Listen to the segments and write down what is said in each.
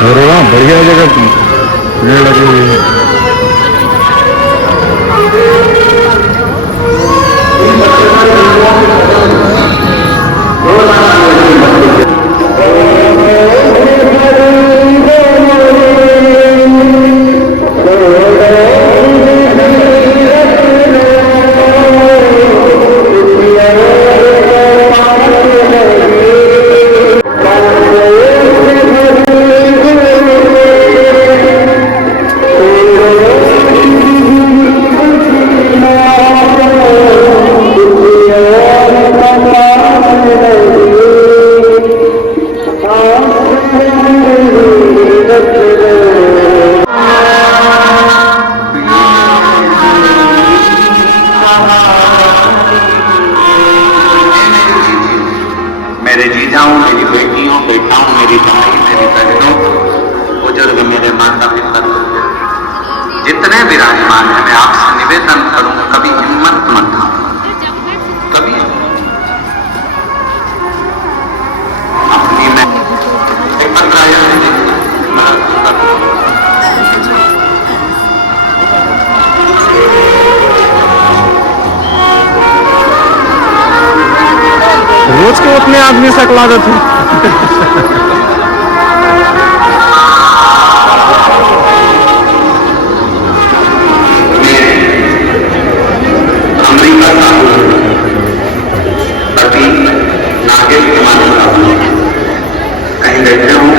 अरे वाह, बढ़िया जगह पेड़ लगी हुई है। मेरे जीजाओं, मेरी बेटियों, बेटाओं, मेरी भाई, मेरी बहनों, बुजुर्ग, मेरे माता पिता, जितने विराजमान हैं, मैं आपसे निवेदन करूं, कभी हिम्मत मत हारो, कभी अपनी में रोज के अपने आदमी से अकला देते हैं। अमेरिका का पति नागेश कुमार कहीं बैठे हूँ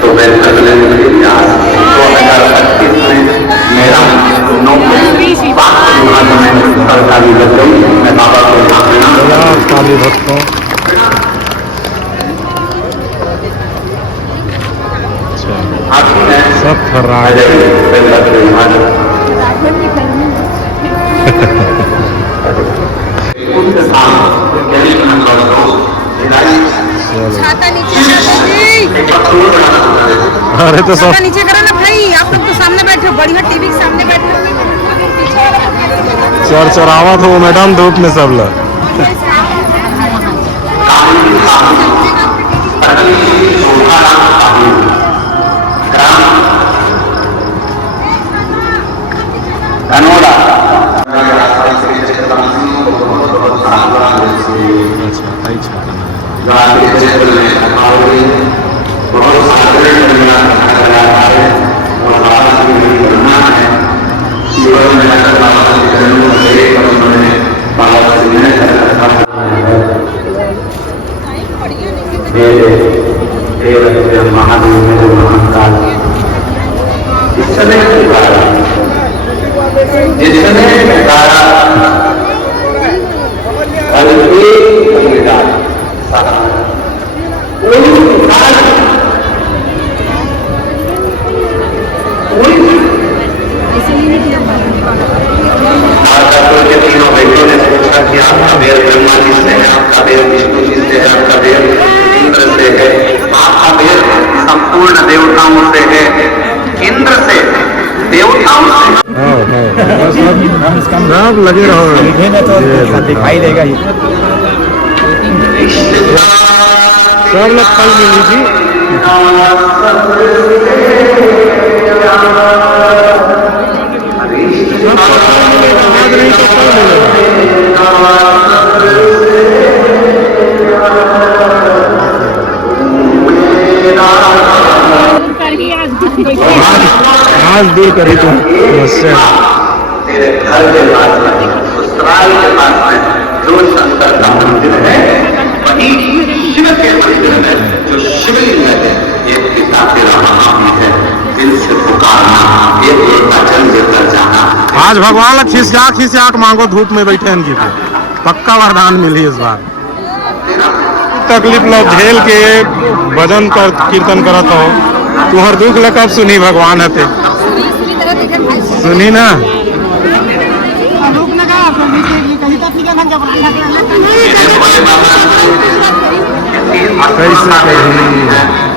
तो मैं अगले 2025 में मेरा सरकारी लग गई। मैं बाबा को काली भक्तों सब फर्राज छाता नीचे करो अरे तो सब नीचे करो ना भाई। आप लोग तो सामने बैठे हो, बढ़िया टीवी के सामने बैठे हो। चरचरावत हो मैडम धूप में सब लोग। संपूर्ण देवताओं से है, इंद्र से, देवताओं से। सब लगे रहो, दिखाई देगा ही। सब लोग फल मिली जी। आज नहीं तो कल मिलेगा। आज दूर करी तुम मुझसे। तेरे घर के पास में, ससुराल के पास में जो शंकर का मंदिर है, वही शिव के मंदिर में जो शिवलिंग है, एक पिता तेरा महावी है, दिल से पुकारना, एक लोटा जल देकर जाना। आज भगवान खिसियाक मांगो, धूप में बैठे हैं इनकी पक्का वरदान मिली इस बार। तकलीफ लोग झेल के भजन कर कीर्तन करत हो, तुम्हार दुख ल कब सुनी भगवान हते सुनी ना। कैसे कही